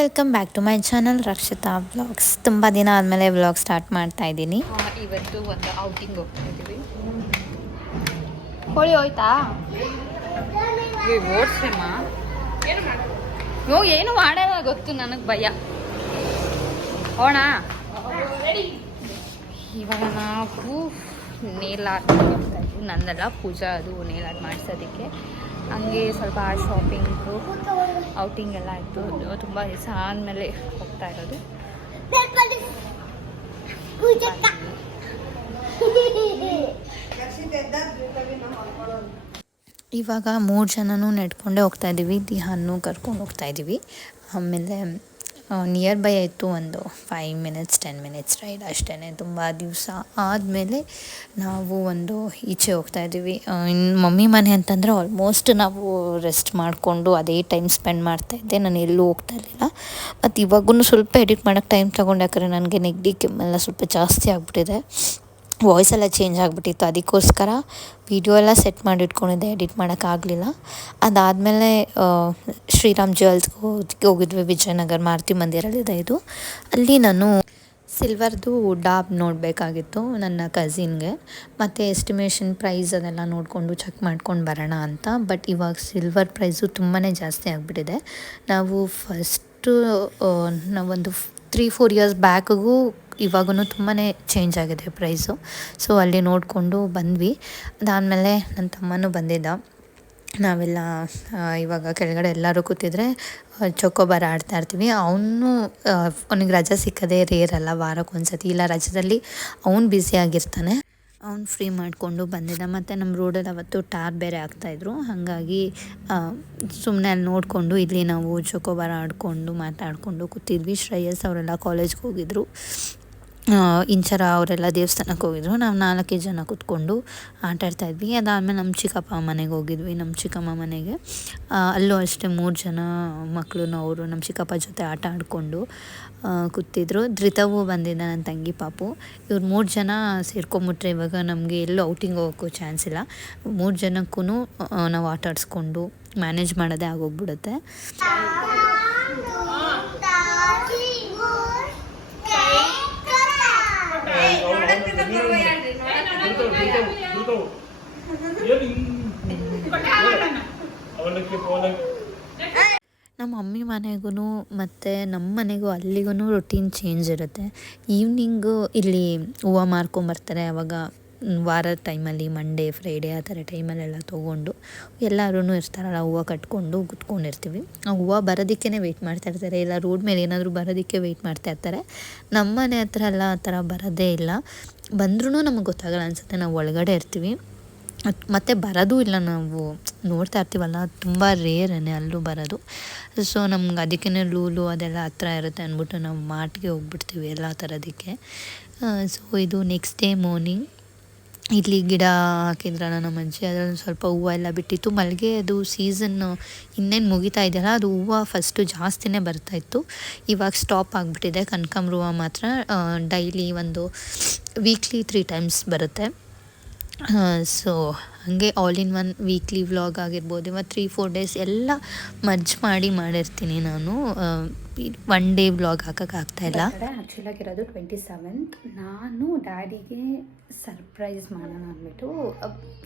Welcome back to my channel Rakshita vlogs. ತುಂಬ ದಿನ ಆದಮೇಲೆ ವ್ಲಾಗ್ ಸ್ಟಾರ್ಟ್ ಮಾಡ್ತಾ ಇದ್ದೀನಿ. ಇವತ್ತು ಒಂದು ಔಟಿಂಗ್ ಹೋಗ್ತಾ ಇದ್ದೀವಿ. ಕೋಳಿ ಹೋಯ್ತಾ ಓಡ್ಸಮ್ಮ ಏನು ಮಾಡಲ್ಲ ಗೊತ್ತು ನನಗೆ ಭಯ. ಹೋಣ ಇವಾಗ ನಾವು ನೇಲ್ ಆರ್ಟ್ ಹೋಗ್ತಾ ಇದ್ವಿ. ನಂದೆಲ್ಲ ಪೂಜಾ ಅದು ನೇಲ್ ಆರ್ಟ್ ಮಾಡಿಸೋದಕ್ಕೆ. ಹಂಗೆ ಸ್ವಲ್ಪ ಶಾಪಿಂಗು ಔಟಿಂಗ್ ಎಲ್ಲ ಆಯಿತು. ತುಂಬ ದಿವಸ ಆದಮೇಲೆ ಹೋಗ್ತಾ ಇರೋದು. ಇವಾಗ 3 ಜನನೂ ನಡ್ಕೊಂಡೇ ಹೋಗ್ತಾ ಇದ್ದೀವಿ. ದಿಹಾನ್ನು ಕರ್ಕೊಂಡು ಹೋಗ್ತಾ ಇದ್ದೀವಿ. ಆಮೇಲೆ ನಿಯರ್ ಬೈ ಆಯಿತು, ಒಂದು 5 ಮಿನಿಟ್ಸ್ 10 ಮಿನಿಟ್ಸ್ ರೈಡ್ ಅಷ್ಟೇ. ತುಂಬ ದಿವಸ ಆದಮೇಲೆ ನಾವು ಒಂದು ಈಚೆ ಹೋಗ್ತಾ ಇದ್ದೀವಿ. ಇನ್ನು ಮಮ್ಮಿ ಮನೆ ಅಂತಂದರೆ ಆಲ್ಮೋಸ್ಟ್ ನಾವು ರೆಸ್ಟ್ ಮಾಡಿಕೊಂಡು ಅದೇ ಟೈಮ್ ಸ್ಪೆಂಡ್ ಮಾಡ್ತಾಯಿದ್ದೆ. ನಾನು ಎಲ್ಲೂ ಹೋಗ್ತಾ ಇರಲಿಲ್ಲ. ಮತ್ತು ಇವಾಗೂ ಸ್ವಲ್ಪ ಎಡಿಟ್ ಮಾಡೋಕ್ಕೆ ಟೈಮ್ ತೊಗೊಂಡು, ಯಾಕಂದರೆ ನನಗೆ ನೆಗಡಿ ಕೆಮ್ಮೆಲ್ಲ ಸ್ವಲ್ಪ ಜಾಸ್ತಿ ಆಗಿಬಿಟ್ಟಿದೆ. ವಾಯ್ಸ್ ಎಲ್ಲ ಚೇಂಜ್ ಆಗಿಬಿಟ್ಟಿತ್ತು. ಅದಕ್ಕೋಸ್ಕರ ವಿಡಿಯೋ ಎಲ್ಲ ಸೆಟ್ ಮಾಡಿ ಇಟ್ಕೊಂಡಿದ್ದೆ, ಎಡಿಟ್ ಮಾಡೋಕ್ಕಾಗಲಿಲ್ಲ. ಅದಾದಮೇಲೆ ಶ್ರೀರಾಮ್ ಜ್ಯುವೆಲ್ಸ್ಗೆ ಹೋಗಿದ್ವಿ. ವಿಜಯನಗರ ಮಾರುತಿ ಮಂದಿರಲ್ಲಿದೆ ಇದು. ಅಲ್ಲಿ ನಾನು ಸಿಲ್ವರ್ದು ಡಾಬ್ ನೋಡಬೇಕಾಗಿತ್ತು ನನ್ನ ಕಝಿನ್ಗೆ. ಮತ್ತು ಎಸ್ಟಿಮೇಷನ್ ಪ್ರೈಸ್ ಅದೆಲ್ಲ ನೋಡಿಕೊಂಡು ಚೆಕ್ ಮಾಡ್ಕೊಂಡು ಬರೋಣ ಅಂತ. ಬಟ್ ಇವಾಗ ಸಿಲ್ವರ್ ಪ್ರೈಸು ತುಂಬಾ ಜಾಸ್ತಿ ಆಗಿಬಿಟ್ಟಿದೆ. ನಾವು ಫಸ್ಟು ನಾವೊಂದು 3-4 ಇಯರ್ಸ್ ಬ್ಯಾಕಿಗೂ ಇವಾಗೂ ತುಂಬಾ ಚೇಂಜ್ ಆಗಿದೆ ಪ್ರೈಸು. ಸೊ ಅಲ್ಲಿ ನೋಡಿಕೊಂಡು ಬಂದ್ವಿ. ಅದಾದಮೇಲೆ ನನ್ನ ತಮ್ಮನೂ ಬಂದಿದ್ದ. ನಾವೆಲ್ಲ ಇವಾಗ ಕೆಳಗಡೆ ಎಲ್ಲರೂ ಕೂತಿದ್ರೆ ಚೊಕೋಬಾರ ಆಡ್ತಾ ಇರ್ತೀವಿ. ಅವನಿಗೆ ರಜೆ ಸಿಕ್ಕದೆ ರೇರಲ್ಲ, ವಾರಕ್ಕೊಂದ್ಸತಿ. ಇಲ್ಲ ರಜದಲ್ಲಿ ಅವನು ಬ್ಯುಸಿಯಾಗಿರ್ತಾನೆ. ಅವ್ನು ಫ್ರೀ ಮಾಡಿಕೊಂಡು ಬಂದಿದ್ದ. ಮತ್ತು ನಮ್ಮ ರೋಡಲ್ಲಿ ಅವತ್ತು ಟಾರ್ ಬೇರೆ ಆಗ್ತಾಯಿದ್ರು. ಹಾಗಾಗಿ ಸುಮ್ಮನೆ ಅಲ್ಲಿ ನೋಡಿಕೊಂಡು ಇಲ್ಲಿ ನಾವು ಚೊಕೋಬಾರ ಆಡಿಕೊಂಡು ಮಾತಾಡಿಕೊಂಡು ಕೂತಿದ್ವಿ. ಶ್ರೇಯಸ್ ಅವರೆಲ್ಲ ಕಾಲೇಜ್ಗೆ ಹೋಗಿದ್ರು. ಇಂಚರ ಅವರೆಲ್ಲ ದೇವಸ್ಥಾನಕ್ಕೆ ಹೋಗಿದ್ರು. ನಾವು 4 ಜನ ಕೂತ್ಕೊಂಡು ಆಟಾಡ್ತಾಯಿದ್ವಿ. ಅದಾದಮೇಲೆ ನಮ್ಮ ಚಿಕ್ಕಪ್ಪ ಮನೆಗೆ ಹೋಗಿದ್ವಿ, ನಮ್ಮ ಚಿಕ್ಕಮ್ಮ ಮನೆಗೆ. ಅಲ್ಲೂ ಅಷ್ಟೇ 3 ಜನ ಮಕ್ಕಳು ಅವರು ನಮ್ಮ ಚಿಕ್ಕಪ್ಪ ಜೊತೆ ಆಟ ಆಡಿಕೊಂಡು ಕೂತಿದ್ರು. ಧೃತವೂ ಬಂದಿದ್ದ, ನನ್ನ ತಂಗಿ ಪಾಪು. ಇವ್ರು 3 ಜನ ಸೇರ್ಕೊಂಬಿಟ್ರೆ ಇವಾಗ ನಮಗೆ ಎಲ್ಲೂ ಔಟಿಂಗ್ ಹೋಗೋಕ್ಕೂ ಚಾನ್ಸ್ ಇಲ್ಲ. 3 ಜನಕ್ಕೂ ನಾವು ಆಟ ಆಡಿಸ್ಕೊಂಡು ಮ್ಯಾನೇಜ್ ಮಾಡೋದೇ ಆಗೋಗ್ಬಿಡುತ್ತೆ. ನಮ್ಮ ಮಮ್ಮಿ ಮನೆಗೂ ಮತ್ತು ನಮ್ಮ ಮನೆಗೂ ಅಲ್ಲಿಗೂ ರೊಟೀನ್ ಚೇಂಜ್ ಇರುತ್ತೆ. ಈವ್ನಿಂಗು ಇಲ್ಲಿ ಹೂವು ಮಾರ್ಕೊಂಬರ್ತಾರೆ. ಆವಾಗ ವಾರದ ಟೈಮಲ್ಲಿ ಮಂಡೇ ಫ್ರೈಡೇ ಆ ಥರ ಟೈಮಲ್ಲೆಲ್ಲ ತೊಗೊಂಡು ಎಲ್ಲರೂ ಇರ್ತಾರಲ್ಲ, ಹೂವು ಕಟ್ಕೊಂಡು ಕುತ್ಕೊಂಡಿರ್ತೀವಿ. ಆ ಹೂವು ಬರೋದಕ್ಕೇ ವೆಯ್ಟ್ ಮಾಡ್ತಾಯಿರ್ತಾರೆ. ಇಲ್ಲ ರೋಡ್ ಮೇಲೆ ಏನಾದರೂ ಬರೋದಕ್ಕೆ ವೆಯ್ಟ್ ಮಾಡ್ತಾಯಿರ್ತಾರೆ. ನಮ್ಮ ಮನೆ ಹತ್ರ ಎಲ್ಲ ಆ ಥರ ಬರೋದೇ ಇಲ್ಲ. ಬಂದ್ರೂ ನಮಗೆ ಗೊತ್ತಾಗಲ್ಲ ಅನಿಸುತ್ತೆ. ನಾವು ಒಳಗಡೆ ಇರ್ತೀವಿ, ಮತ್ತು ಬರೋದು ಇಲ್ಲ. ನಾವು ನೋಡ್ತಾ ಇರ್ತೀವಲ್ಲ, ತುಂಬ ರೇರೇ ಅಲ್ಲೂ ಬರೋದು. ಸೊ ನಮ್ಗೆ ಅದಕ್ಕೇ ಲೂಲು ಅದೆಲ್ಲ ಹತ್ರ ಇರುತ್ತೆ ಅಂದ್ಬಿಟ್ಟು ನಾವು ಮಾರ್ಟ್ಗೆ ಹೋಗ್ಬಿಡ್ತೀವಿ ಎಲ್ಲ ಥರದಕ್ಕೆ. ಸೊ ಇದು ನೆಕ್ಸ್ಟ್ ಡೇ ಮಾರ್ನಿಂಗ್. ಇಲ್ಲಿ ಗಿಡ ಹಾಕಿದ್ರಲ್ಲ ನಮ್ಮ ಅಜ್ಜಿ, ಅದರಲ್ಲಿ ಸ್ವಲ್ಪ ಹೂವು ಎಲ್ಲ ಬಿಟ್ಟಿತ್ತು. ಮಲ್ಲಿಗೆ ಅದು ಸೀಸನ್ನು ಇನ್ನೇನು ಮುಗಿತಾ ಇದೆಯಲ್ಲ, ಅದು ಹೂವು ಫಸ್ಟು ಜಾಸ್ತಿನೇ ಬರ್ತಾಯಿತ್ತು. ಇವಾಗ ಸ್ಟಾಪ್ ಆಗಿಬಿಟ್ಟಿದೆ. ಕನಕಾಂಬರ ಹೂವು ಮಾತ್ರ ಡೈಲಿ ಒಂದು ವೀಕ್ಲಿ 3 ಟೈಮ್ಸ್ ಬರುತ್ತೆ. ಸೊ ಹಾಗೆ all in one weekly vlog ಆಗಿರ್ಬೋದು. ಇವತ್ತು 3-4 ಡೇಸ್ ಎಲ್ಲ ಮರ್ಜ್ ಮಾಡಿರ್ತೀನಿ ನಾನು. 1 ಡೇ ವ್ಲಾಗ್ ಹಾಕೋಕ್ಕಾಗ್ತಾಯಿಲ್ಲ. ಆ್ಯಕ್ಚುಲಾಗಿರೋದು 27th. ನಾನು ಡ್ಯಾಡಿಗೆ ಸರ್ಪ್ರೈಸ್ ಮಾಡೋಣ ಅಂದ್ಬಿಟ್ಟು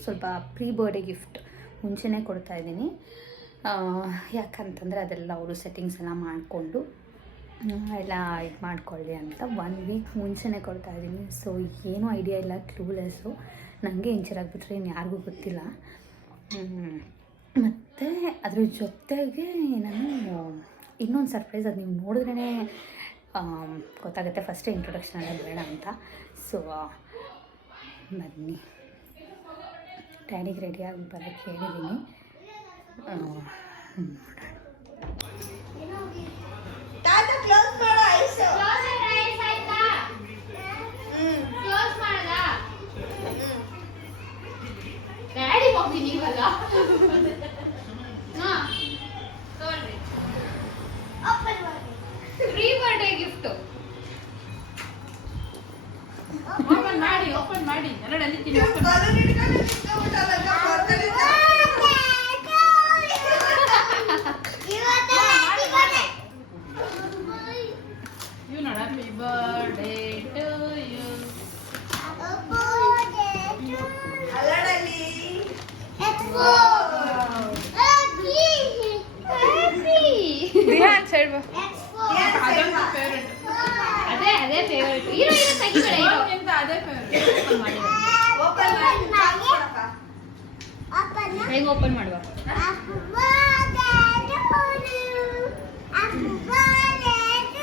ಸ್ವಲ್ಪ ಪ್ರೀ ಬರ್ಡೇ ಗಿಫ್ಟ್ ಮುಂಚೆನೇ ಕೊಡ್ತಾಯಿದ್ದೀನಿ. ಯಾಕಂತಂದರೆ ಅದೆಲ್ಲ ಅವರು ಸೆಟ್ಟಿಂಗ್ಸ್ ಎಲ್ಲ ಮಾಡಿಕೊಂಡು ಎಲ್ಲ ಇದು ಮಾಡ್ಕೊಳ್ಳಿ ಅಂತ 1 ವೀಕ್ ಮುಂಚೆನೇ ಕೊಡ್ತಾಯಿದ್ದೀನಿ. ಸೊ ಏನೂ ಐಡಿಯಾ ಇಲ್ಲ, ಕ್ಲೂಲೆಸ್ಸು. ನನಗೆ ಇಂಚರಾಗ್ಬಿಟ್ರೆ ಇನ್ನು ಯಾರಿಗೂ ಗೊತ್ತಿಲ್ಲ. ಮತ್ತು ಅದ್ರ ಜೊತೆಗೆ ನಾನು ಇನ್ನೊಂದು ಸರ್ಪ್ರೈಸ್, ಅದು ನೀವು ನೋಡಿದ್ರೇ ಗೊತ್ತಾಗುತ್ತೆ. ಫಸ್ಟೇ ಇಂಟ್ರೊಡಕ್ಷನ್ ಎಲ್ಲ ಬೇಡ ಅಂತ. ಸೊ ಬನ್ನಿ, ಡ್ಯಾಡಿಗೆ ರೆಡಿಯಾಗಿ ಬರೋಕ್ಕೆ ಹೇಳಿದ್ದೀನಿ. ಪ್ರೀ ಬರ್ಡೇ ಗಿಫ್ಟ್ ಓಪನ್ ಮಾಡಿ ರಿಹಾನ್ ಸೈಡ್ ಬಾ. ಅದೇ ಅದೇ ಫೇವರೇಟ್. ಇರೋ ತೆಗಿಬೇಡ, ಅದೇ ಹೆಂಗ್ ಓಪನ್ ಮಾಡುವ?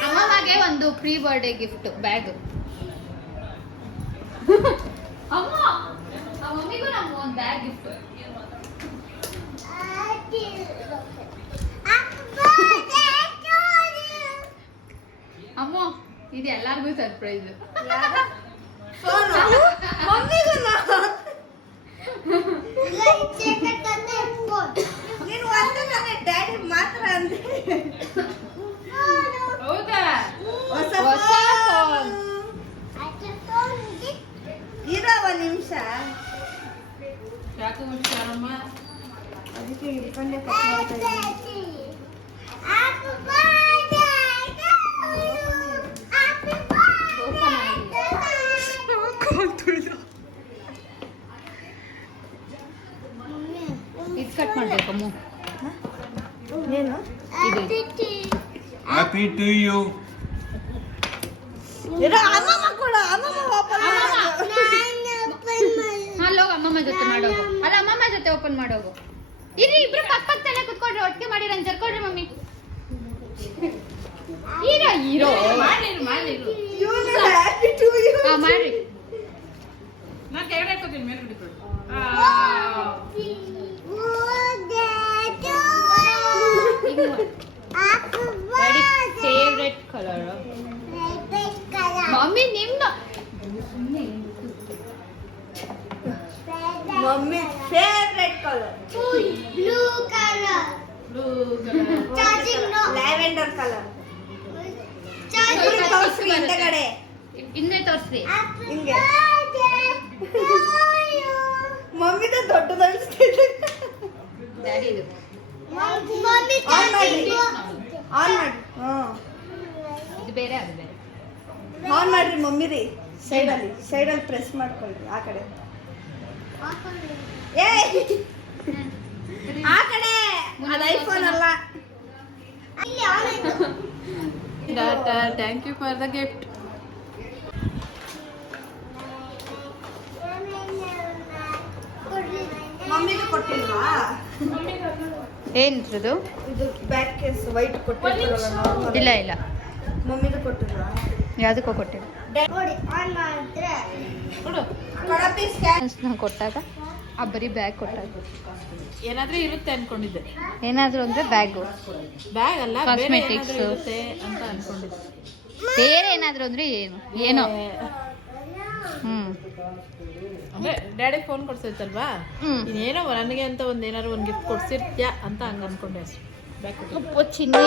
ಅಮ್ಮಗೆ ಒಂದು ಪ್ರೀ ಬರ್ಡೇ ಗಿಫ್ಟ್ ಬ್ಯಾಗ್. ಅಮ್ಮ ಮಮ್ಮಿಗೂ ನಮ್ಗೆ ಒಂದು ಬ್ಯಾಗ್ ಗಿಫ್ಟ್. ಅಮ್ಮ ಇದು ಎಲ್ಲಾರ್ಗೂ ಸರ್ಪ್ರೈಸ್. ಮಮ್ಮಿಗೂ ಡ್ಯಾಡಿ ಮಾತ್ರ ಅಂದ್ರೆ ಹೌದಾ? ಹೊಸ ಫೋನ್. ಇರೋ ಒಂದ್ ನಿಮಿಷ ಯಾಕೆ ಹುಷಾರಮ್ಮ? ಅದಕ್ಕೆ ಹಿಡ್ಕೊಂಡೆ ಕಟ್ ಮಾಡ್ತಾ ಇದ್ದೀನಿ. ಇದು ಕಟ್ ಮಾಡ್ಬೇಕಮ್ಮ. ಏನು ಇದು Happy to you. ಇರೋ ಅಮ್ಮಮ್ಮ ಕೂಡ ಅಮ್ಮಮ್ಮ ಓಪನ್ ಅಲ್ಲೋಗ ಅಮ್ಮಮ್ಮ ಜೊತೆ ಮಾಡೋಗು. ಅಲ್ಲ ಅಮ್ಮಮ್ಮ ಜೊತೆ ಓಪನ್ ಮಾಡೋಗು. ಇರಿ ಇಬ್ರು ಪಕ್ಕ ಪಕ್ಕದಲ್ಲೇ ಕುತ್ಕೊಳ್ರಿ, ಒಟ್ಟಿಗೆ ಮಾಡಿರ ಜರ್ಕೊಳ್ರಿ ಮಮ್ಮಿ. ಹೀರೋ ಮಾಡಿರು ಹ್ಯಾಪಿ ಟು ಯು. ಹಾ ಮಾಡ್ರಿ. ನಾನು ಕೆಳಗಡೆ ಹಾಕೋತೀನಿ, ಮೇಲೆ ಬಿಟ್ಬಿಡು. ಡ್ಯಾಡಿ ಫೇವ್ರೆಟ್ ಕಲರ್ ಮಮ್ಮಿ ನಿಮ್ಮ. Mummy favourite colour blue colour, lavender colour. ತೋರ್ಸ್ರಿ ಹಿಂದಗಡೆ ಹಿಂದೆ ತೋರಿಸ್ರಿ. ಹಿಂಗೆ ಮಮ್ಮಿದ ದೊಡ್ಡದು ಅನಿಸ್ತಿದೆ. ಡ್ಯಾಡಿ ಇದು ಆನ್ ಮಾಡಿ ಆನ್ ಮಾಡಿ. ಇದು ಬೇರೆ ಅದು ಬೇರೆ. ಆನ್ ಮಾಡ್ರಿ ಮಮ್ಮಿ ರೀ. ಸೈಡಲ್ಲಿ ಪ್ರೆಸ್ ಮಾಡ್ಕೊಳ್ರಿ. ಆ ಕಡೆ ಏ ಆ ಕಡೆ ಅದು ಐಫೋನ್ ಅಲ್ಲ. ಟಾಟಾ, thank you for the gift. ಮಮ್ಮಿಗೆ ಕೊಟ್ಟಿಲ್ವಾ? ಏನಿದ್ರದು? ಇದು ಬ್ಯಾಕ್ ಕೇಸ್ ವೈಟ್ ಕೊಟ್ಟಿಲ್ಲ. ಇಲ್ಲ ಇಲ್ಲ, ಮಮ್ಮಿದು ಕೊಟ್ಟಿಲ್ವಾ? ಯಾವುದಕ್ಕೂ ಕೊಟ್ಟಿಲ್ಲ. ಕಡಪಿ ಸ್ಕ್ಯಾನ್ ನಾವು ಕೊಟ್ಟಾಗ ಆ ಬರೀ ಬ್ಯಾಗ್ ಕೊಟ್ಟಾಗ ಏನಾದ್ರೂ ಇರುತ್ತೆ ಅನ್ಕೊಂಡಿದ್ದೆ. ಏನಾದರೂ ಅಂದರೆ ಬ್ಯಾಗು, ಬ್ಯಾಗ್ ಅಲ್ಲ, ಬೇರೆ Cosmetics. ಏನಾದ್ರೂ ಇರುತ್ತೆ ಅಂತ ಅನ್ಕೊಂಡಿದ್ದೆ. ಬೇರೆ ಏನಾದರೂ ಅಂದರೆ ಏನೋ. ಅಂದ್ರೆ ಡ್ಯಾಡಿ ಫೋನ್ ಕೊಡ್ಸೈತಲ್ವಾ, ಹ್ಮ್. ಇನ್ನೇನೋ ನನಗೆ ಅಂತ ಏನಾದ್ರು ಒಂದು ಗಿಫ್ಟ್ ಕೊಡ್ಸಿರ್ತ್ಯಾ ಅಂತ ಹಂಗ ಅನ್ಕೊಂಡೆ ಅಷ್ಟೇ. ಬ್ಯಾಗ್ ಕೊಟ್ಟು ಚಿನ್ನಿ